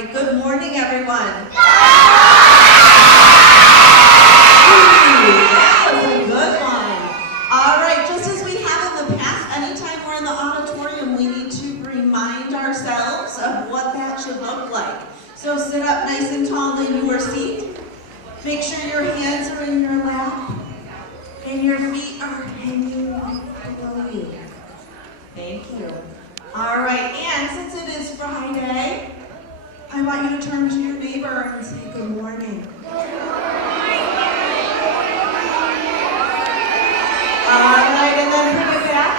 right, good morning, everyone. Ooh, that was a good one. All right, just as we have in the past, anytime we're in the auditorium, we need to remind ourselves of what that should look like. So sit up nice and tall in your seat. Make sure your hands are in your lap and your feet are hanging below you. Thank you. All right, and since it is Friday, I want you to turn to your neighbor and say good morning. All right, and then bring it back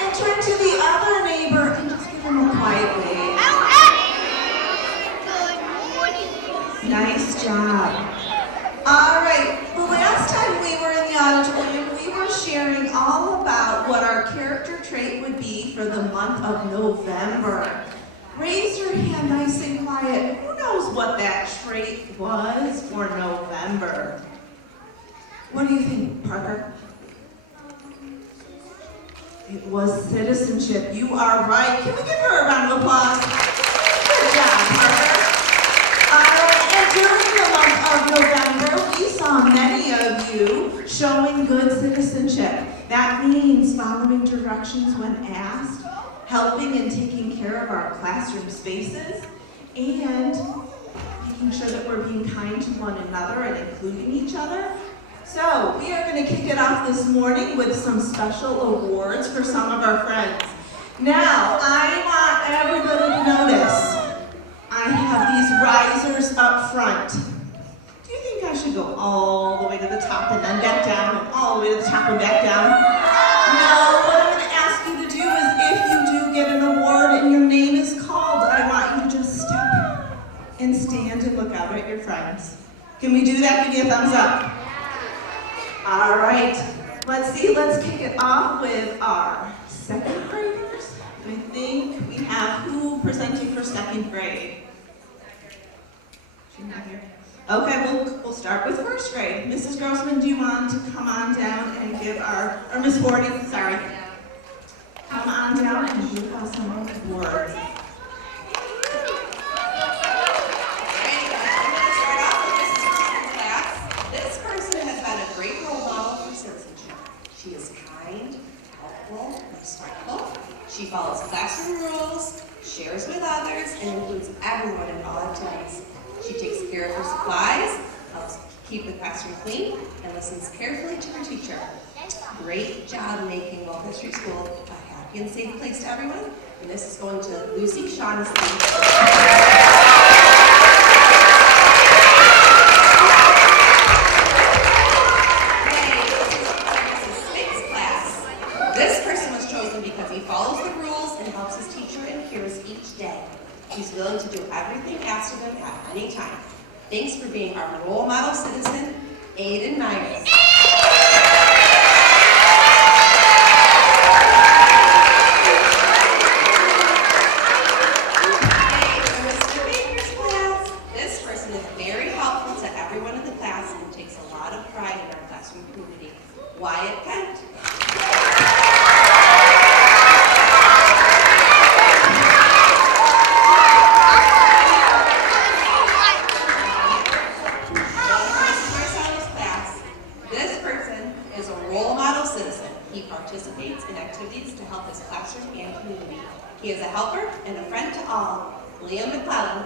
and turn to the other neighbor and just give him a quiet wave. Nice job. All right, the last time we were in the auditorium, we were sharing all about what our character trait would be for the month of November. Raise your hand nice and quiet. Who knows what that trait was for November? What do you think, Parker? It was citizenship. You are right. Can we give her a round of applause? Good job, Parker. All right, and during the month of November, we saw many of you showing good citizenship. That means following directions when asked, helping and taking care of our classroom spaces, and making sure that we're being kind to one another and including each other. So we are going to kick it off this morning with some special awards for some of our friends. Now, I want everybody to notice I have these risers up front. Do you think I should go all the way to the top and then back down and all the way to the top and back down? No, what I'm going to ask you to do is if you do get an award and your name is called, I want you to just step and stand and look out at your friends. Can we do that? Give me a thumbs up. All right, let's see, let's kick it off with our second graders. I think we have who presenting for second grade? She's not here. Okay, we'll start with first grade. Mrs. Grossman, do you want to come on down and give or Miss Forty, sorry. Come on down and give us some awards. She is kind, helpful, respectful. She follows classroom rules, shares with others, and includes everyone in all activities. She takes care of her supplies, helps keep the classroom clean, and listens carefully to her teacher. Great job making Wolcott Street School a happy and safe place to everyone. And this is going to Lucy Shaughnessy. He's willing to do everything asked of him at any time. Thanks for being our role model citizen, Aiden Myers. Hey, for Mr. Baker's class, this person is very helpful to everyone in the class and takes a lot of pride in our classroom community. Wyatt Kent. Participates in activities to help his classroom and community. He is a helper and a friend to all. Liam McClellan.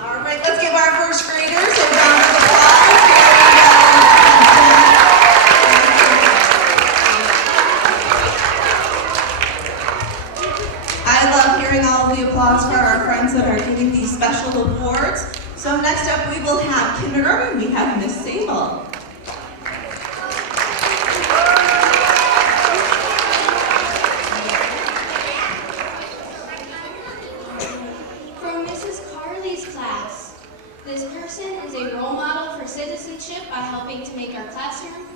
All right, let's give our first graders a round of applause. I love hearing all the applause for our friends that are getting these special awards. So next up we will have kindergarten. We have Miss Sable. From Mrs. Carley's class, this person is a role model for citizenship by helping to make our classroom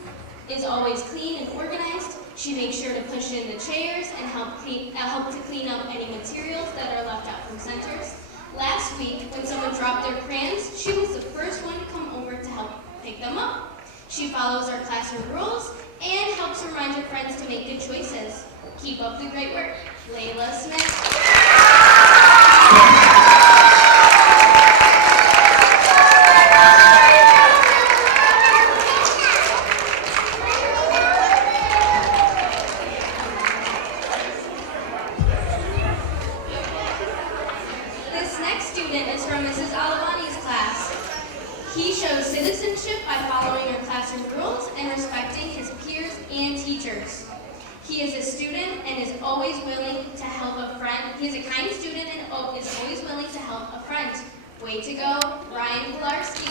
is always clean and organized. She makes sure to push in the chairs and help to clean up any materials that are left out from centers. Last week, when someone dropped their crayons, she was the first one to come over to help pick them up. She follows our classroom rules and helps remind her friends to make good choices. Keep up the great work. Layla Smith. This next student is from Mrs. Alavani's class. He shows citizenship by following our classroom rules and respecting his peers and teachers. He is a student and is always willing to help a friend. He is a kind student and is always willing to help a friend. Way to go, Ryan Pilarski.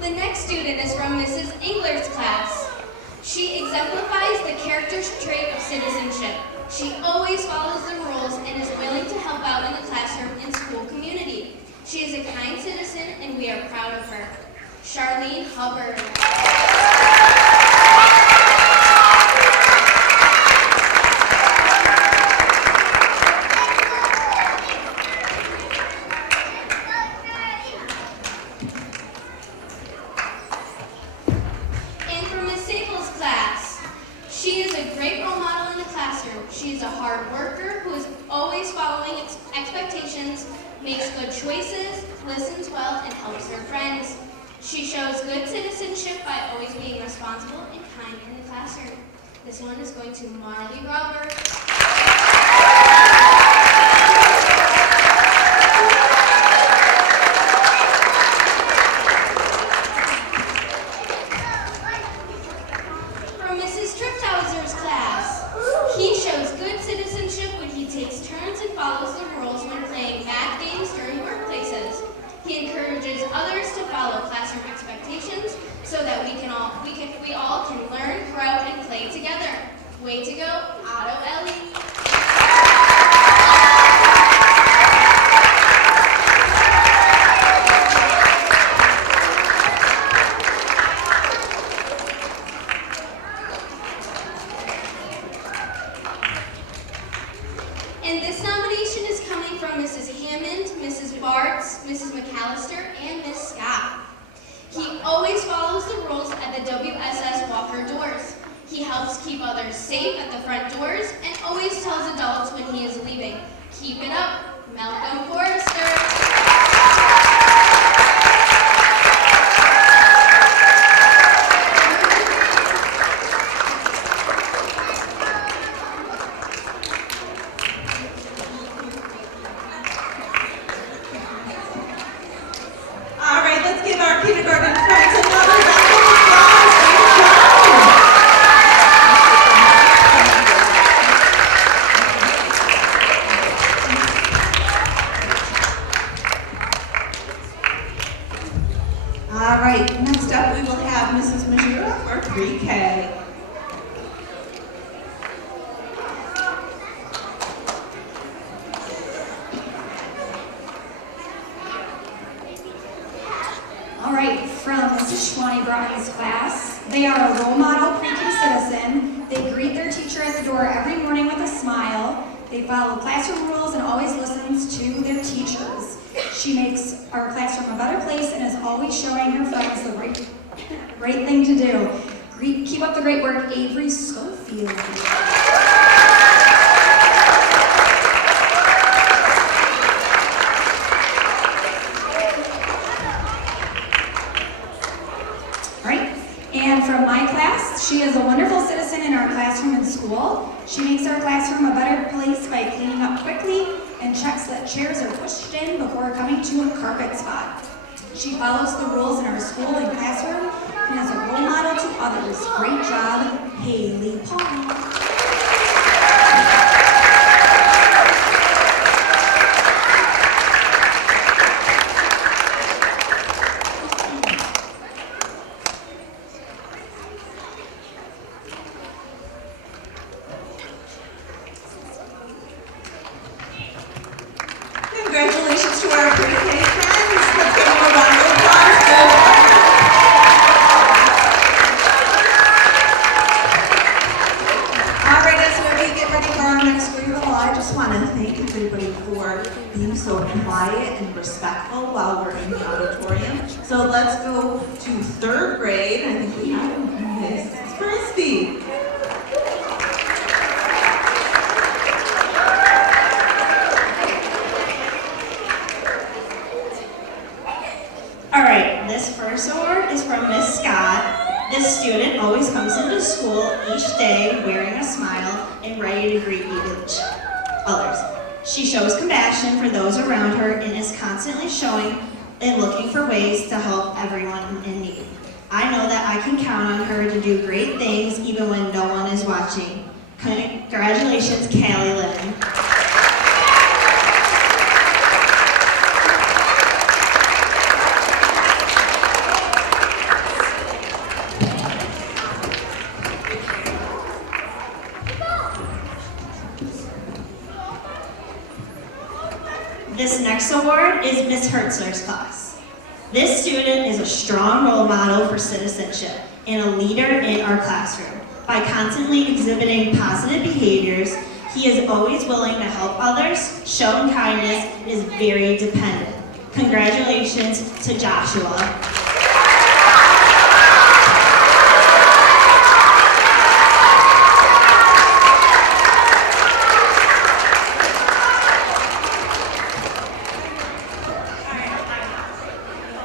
The next student is from Mrs. Engler's class. She exemplifies the character trait of citizenship. She always follows the rules and is willing to help out in the classroom and school community. She is a kind citizen and we are proud of her. Charlene Hubbard. And from Miss Sable's class, she is a great role model in the classroom. She is a hard worker who is always following its expectations, makes good choices, listens well, and helps her friends. She shows good citizenship by always being responsible and kind in the classroom. This one is going to Marley Roberts. From Mrs. Tripthauser's class, he shows good citizenship when he takes turns and follows the rules when playing math games during workplaces. He encourages others to follow classroom expectations so that we all can learn, grow, and play together. Way to go, Otto Ellie. And this nomination is coming from Mrs. Hammond, Mrs. Bartz, Mrs. McAllister, and Miss Scott. He always follows the rules at the WSS Walker doors. He helps keep others safe at the front doors and always tells adults when he is leaving. Keep it up, Malcolm Forrester. All right, let's give our kindergarten friends another round of applause. Good job. All right, next up we will have Mrs. Majura for pre-K. All right, from Mrs. Schwani Broughton's class, they are a role model pre-K citizen. They greet their teacher at the door every morning with a smile. They follow classroom rules and always listens to their teachers. She makes our classroom a better place and is always showing her friends the right thing to do. Keep up the great work, Avery Schofield. And from my class, she is a wonderful citizen in our classroom and school. She makes our classroom a better place by cleaning up quickly and checks that chairs are pushed in before coming to a carpet spot. She follows the rules in our school and classroom and is a role model to others. Great job, Haley Paul. Congratulations to our pre-K friends. Let's give them a round of applause. Good. so quiet and respectful while we're in the auditorium. So let's go to 3rd grade. I think we have Miss Christie. All right, this first award is from Miss Scott. This student always comes into school each day wearing a smile and ready to greet others. She shows compassion for those around her and is constantly showing and looking for ways to help everyone in need. I know that I can count on her to do great things even when no one is watching. Congratulations, Callie Lynn. This next award is Miss Hertzler's class. This student is a strong role model for citizenship and a leader in our classroom. By constantly exhibiting positive behaviors, he is always willing to help others, show kindness, and is very dependent. Congratulations to Joshua.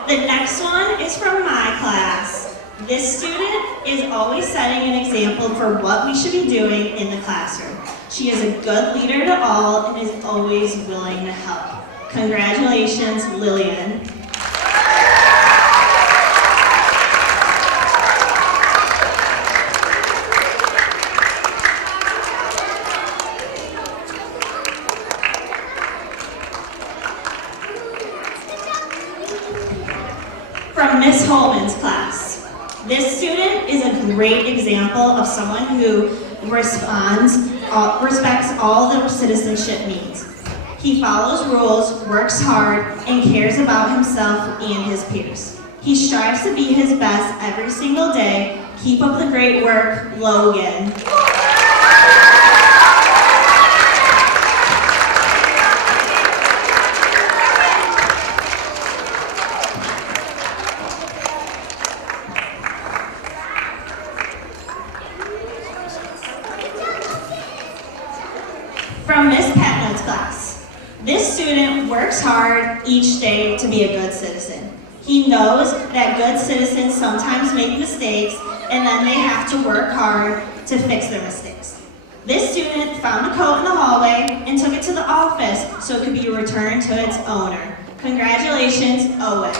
The next one is from my class. This student is always setting an example for what we should be doing in the classroom. She is a good leader to all and is always willing to help. Congratulations, Lillian. From Miss Holman's class. This student is a great example of someone who respects all the citizenship needs. He follows rules, works hard, and cares about himself and his peers. He strives to be his best every single day. Keep up the great work, Logan. From Miss Patno's class. This student works hard each day to be a good citizen. He knows that good citizens sometimes make mistakes and then they have to work hard to fix their mistakes. This student found a coat in the hallway and took it to the office so it could be returned to its owner. Congratulations, Owen.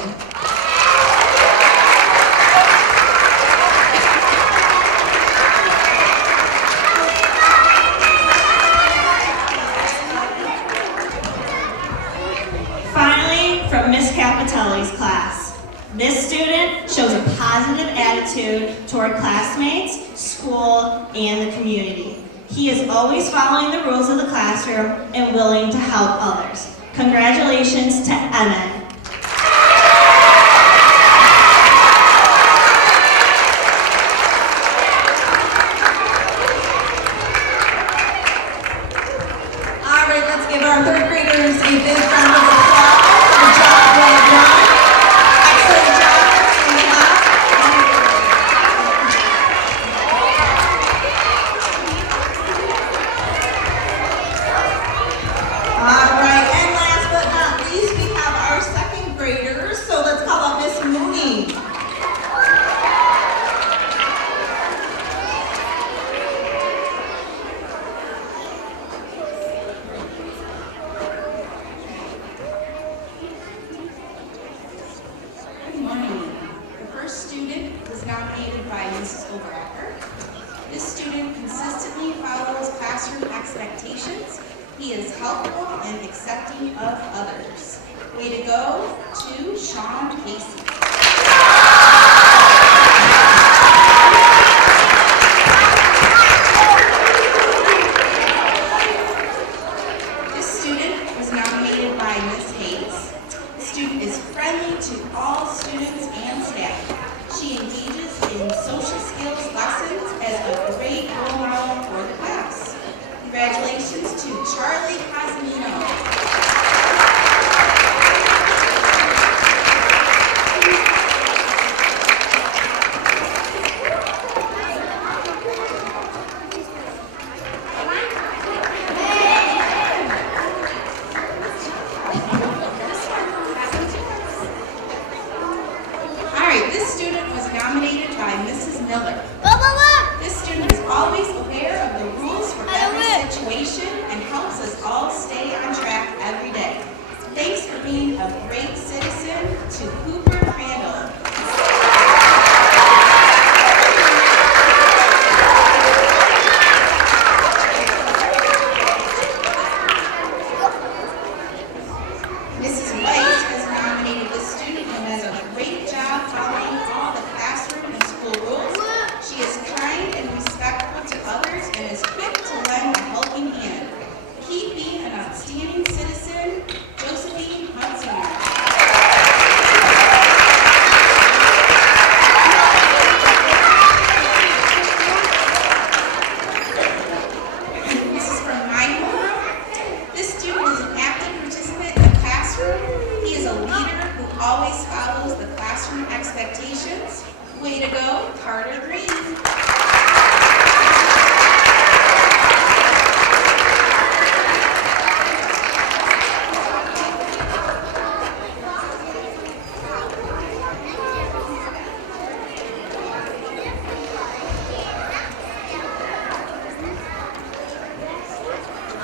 Finally, from Miss Capitelli's class. This student shows a positive attitude toward classmates, school, and the community. He is always following the rules of the classroom and willing to help others. Congratulations to Emmett. All right, let's give our 3rd graders a big round of applause. Good job, well done. Excellent job, class. All right, and last but not least, we have our 2nd graders. So let's call up Miss Mooney. Good morning. The first student was nominated by Mrs. Overacker. This student consistently follows classroom expectations. He is helpful and accepting of others. Way to go to Sean Casey. This student was nominated by Ms. Hayes. The student is friendly to all students and staff. She engages in social skills lessons as a great role model for the class. Congratulations to Charlie Cosmino.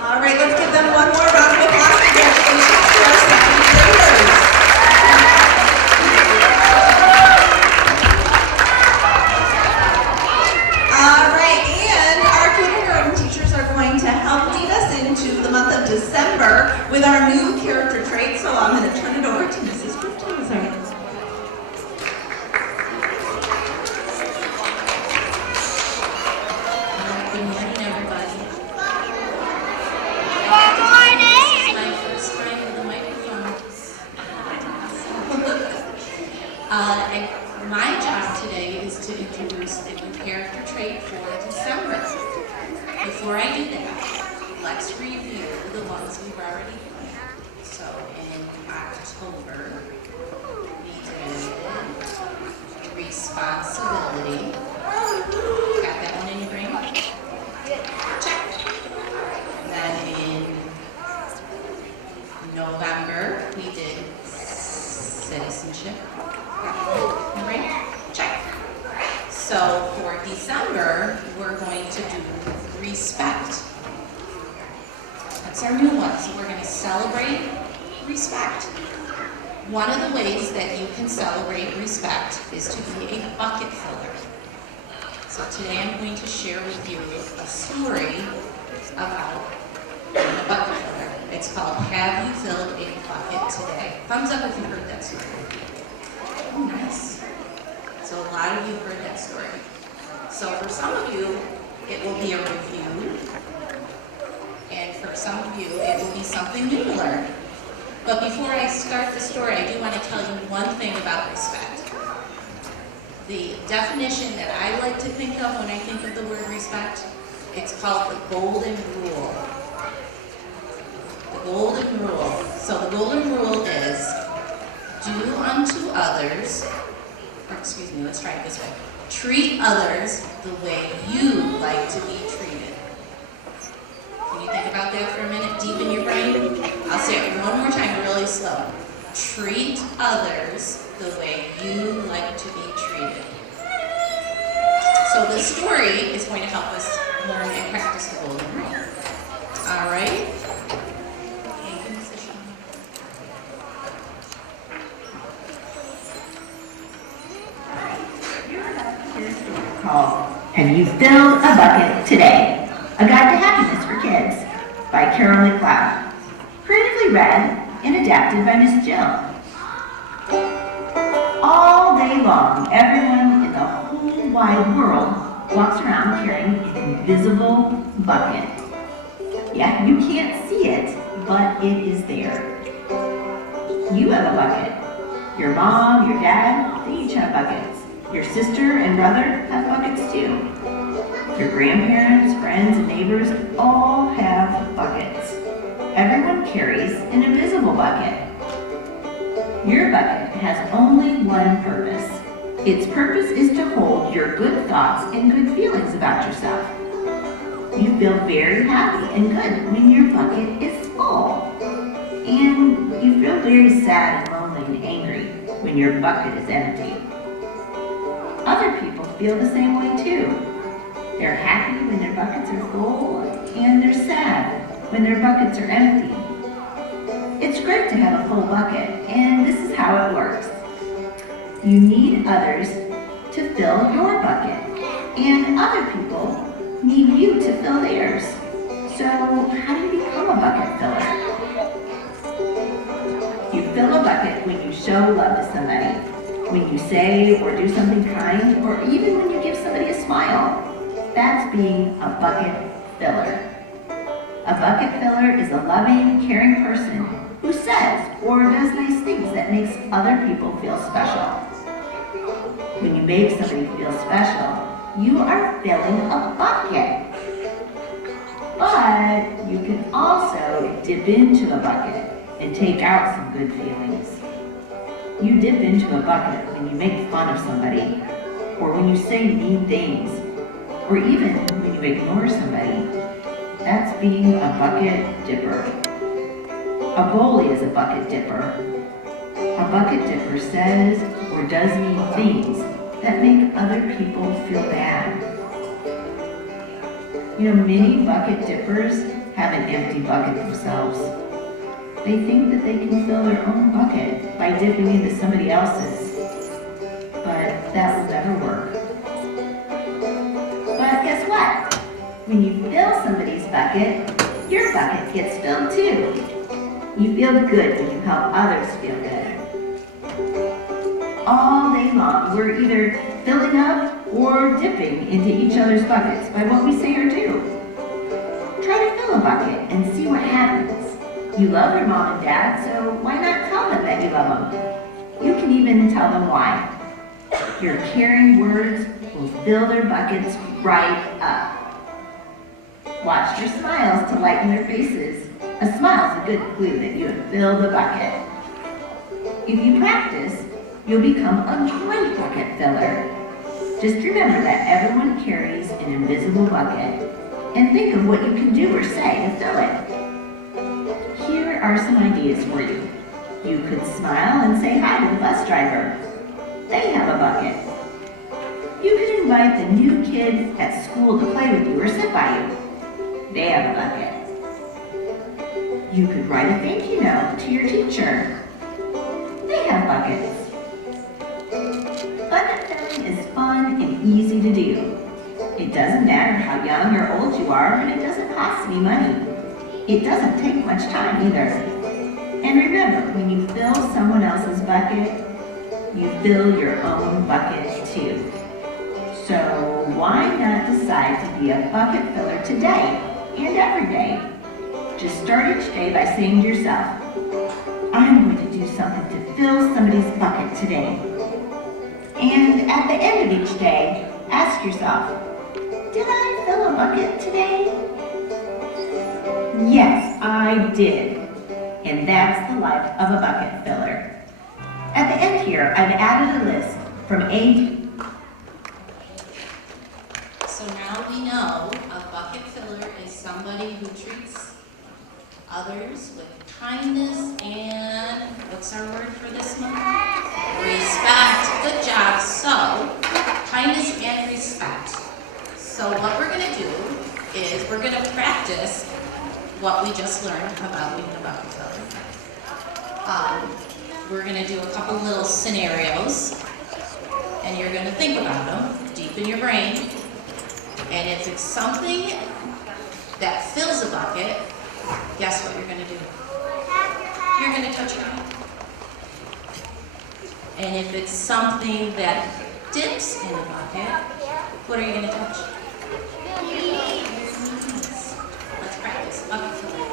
All right, let's give them one more round of applause. Congratulations to our second graders. All right, and our kindergarten teachers are going to help lead us into the month of December with our new character traits. So I'm going to turn it over to Mrs. Griffin. Good morning, everybody. Good morning! This is my first time with a microphone. My job today is to introduce the new character trait for December. Before I do that, let's review the ones we've already done. So in October, we did responsibility. Got that one in your brain? Check. Then in November, we did citizenship. Got that in your brain? Check. So for December, we're going to do respect. That's our new one. So we're going to celebrate respect. One of the ways that you can celebrate respect is to be a bucket filler. So today I'm going to share with you a story about a bucket filler. It's called Have You Filled a Bucket Today? Thumbs up if you've heard that story. Oh, nice. So a lot of you have heard that story. So for some of you, it will be a review. And for some of you, it will be something new to learn. But before I start the story, I do want to tell you one thing about respect. The definition that I like to think of when I think of the word respect, it's called the golden rule. The golden rule. So the golden rule is, do unto others, or excuse me, let's try it this way. Treat others the way you like to be treated. Can you think about that for a minute, deep in your brain? I'll say it one more time, really slow. Treat others the way you like to be treated. So the story is going to help us learn and practice the golden rule. All right? Thank you, Mrs. Shaw. Here's a story called Have You Filled a Bucket Today? A Guide to Happiness for Kids by Carol McLeod. Creatively read and adapted by Miss Jill. All day long, everyone in the whole wide world walks around carrying an invisible bucket. Yeah, you can't see it, but it is there. You have a bucket. Your mom, your dad, they each have buckets. Your sister and brother have buckets too. Your grandparents, friends, and neighbors all have buckets. Everyone carries an invisible bucket. Your bucket has only one purpose. Its purpose is to hold your good thoughts and good feelings about yourself. You feel very happy and good when your bucket is full. And you feel very sad and lonely and angry when your bucket is empty. Other people feel the same way too. They're happy when their buckets are full, and they're sad when their buckets are empty. It's great to have a full bucket, and this is how it works. You need others to fill your bucket, and other people need you to fill theirs. So how do you become a bucket filler? You fill a bucket when you show love to somebody, when you say or do something kind, or even when you give somebody a smile. That's being a bucket filler. A bucket filler is a loving, caring person who says or does nice things that makes other people feel special. When you make somebody feel special, you are filling a bucket. But you can also dip into a bucket and take out some good feelings. You dip into a bucket when you make fun of somebody, or when you say mean things, or even when you ignore somebody. That's being a bucket dipper. A bully is a bucket dipper. A bucket dipper says or does mean things that make other people feel bad. You know, many bucket dippers have an empty bucket themselves. They think that they can fill their own bucket by dipping into somebody else's. But that will never work. But guess what? When you fill somebody's bucket, your bucket gets filled too. You feel good when you help others feel good. All day long, we're either filling up or dipping into each other's buckets by what we say or do. Try to fill a bucket and see what happens. You love your mom and dad, so why not tell them that you love them? You can even tell them why. Your caring words will fill their buckets right up. Watch their smiles to lighten their faces. A smile is a good clue that you have filled the bucket. If you practice, you'll become a great bucket filler. Just remember that everyone carries an invisible bucket, and think of what you can do or say to fill it. Here are some ideas for you. You could smile and say hi to the bus driver. They have a bucket. You could invite the new kid at school to play with you or sit by you. They have a bucket. You could write a thank you note to your teacher. They have buckets. Bucket filling is fun and easy to do. It doesn't matter how young or old you are, and it doesn't cost any money. It doesn't take much time either. And remember, when you fill someone else's bucket, you fill your own bucket too. So why not decide to be a bucket filler today and every day? Just start each day by saying to yourself, I'm going to do something to fill somebody's bucket today. And at the end of each day, ask yourself, did I fill a bucket today? Yes, I did. And that's the life of a bucket filler. At the end here, I've added a list from A to... So now we know a bucket filler is somebody who treats others with kindness and, what's our word for this month? Respect. Good job. So, kindness and respect. So what we're going to do is we're going to practice what we just learned about being a bucket filler. We're going to do a couple little scenarios, and you're going to think about them deep in your brain. And if it's something that fills a bucket, guess what you're going to do? You're going to touch your hand. And if it's something that dips in a bucket, what are you going to touch? Let's practice. Bucket filling.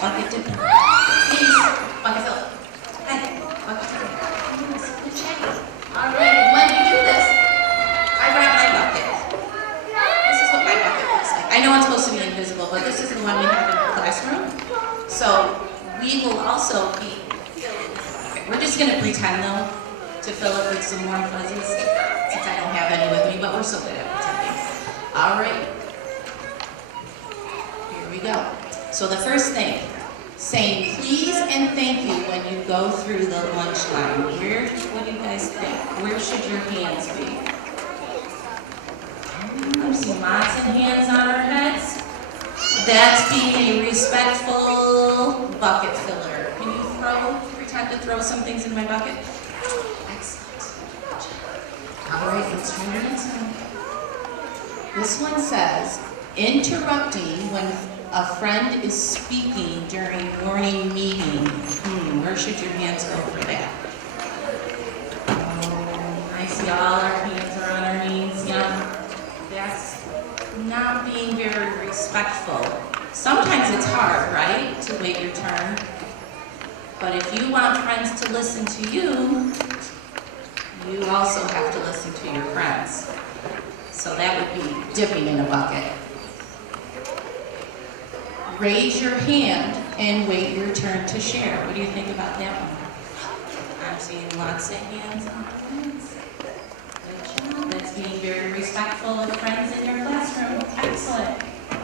Bucket dipping. Please. Bucket filling. Hey. Bucket filling. Good check. All right. When you do this, I brought my bucket. This is what my bucket looks like. I know it's supposed to be invisible, but this is the one we have in the classroom. So we will also be filling this bucket. We're just going to pretend, though, to fill it with some warm fuzzies, since I don't have any with me, but we're so good at pretending. All right. Here we go. So the first thing, saying please and thank you when you go through the lunch line. What do you guys think? Where should your hands be? I'm seeing lots of hands on our heads. That's being a respectful bucket filler. Can you pretend to throw some things in my bucket? Excellent. All right, let's try the next one. This one says, interrupting when a friend is speaking during morning meeting. Where should your hands go for that? I see all our hands are on our knees. Yeah, that's not being very respectful. Sometimes it's hard, right, to wait your turn. But if you want friends to listen to you, you also have to listen to your friends. So that would be dipping in a bucket. Raise your hand and wait your turn to share. What do you think about that one? I'm seeing lots of hands on friends. Good job. That's being very respectful of friends in your classroom. Excellent.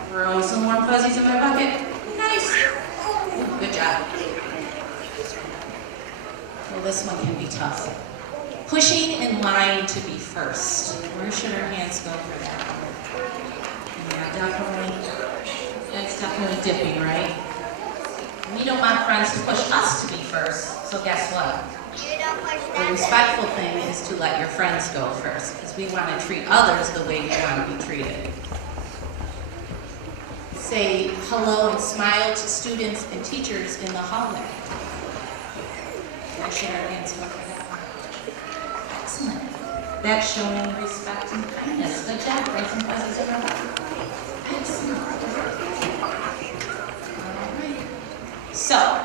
Throw some warm fuzzies in my bucket. Nice. Ooh, good job. Well, this one can be tough. Pushing in line to be first. Where should our hands go for that one? Yeah, definitely. definitely dipping, right? We don't want friends to push us to be first, so guess what? The respectful thing is to let your friends go first, because we want to treat others the way we want to be treated. Say hello and smile to students and teachers in the hallway. Can I share an answer for that one? Excellent. That's showing respect and kindness. Good job. Write some buzzes in our life. Excellent. All right. So,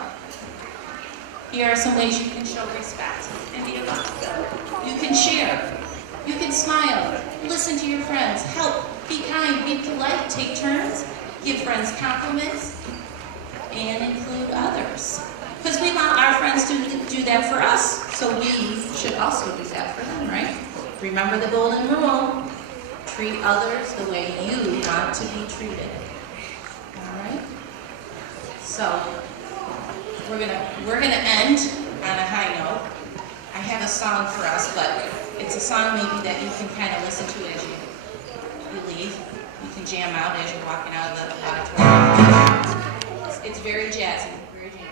here are some ways you can show respect and be a love. You can share. You can smile. Listen to your friends. Help. Be kind. Be polite. Take turns. Give friends compliments. And include others. Because we want our friends to do that for us, so we should also do that for them, right? Remember the golden rule. Treat others the way you want to be treated. All right? So, we're gonna end on a high note. I have a song for us, but it's a song maybe that you can kind of listen to as you leave. You can jam out as you're walking out of the auditorium. It's very jazzy, very jazzy.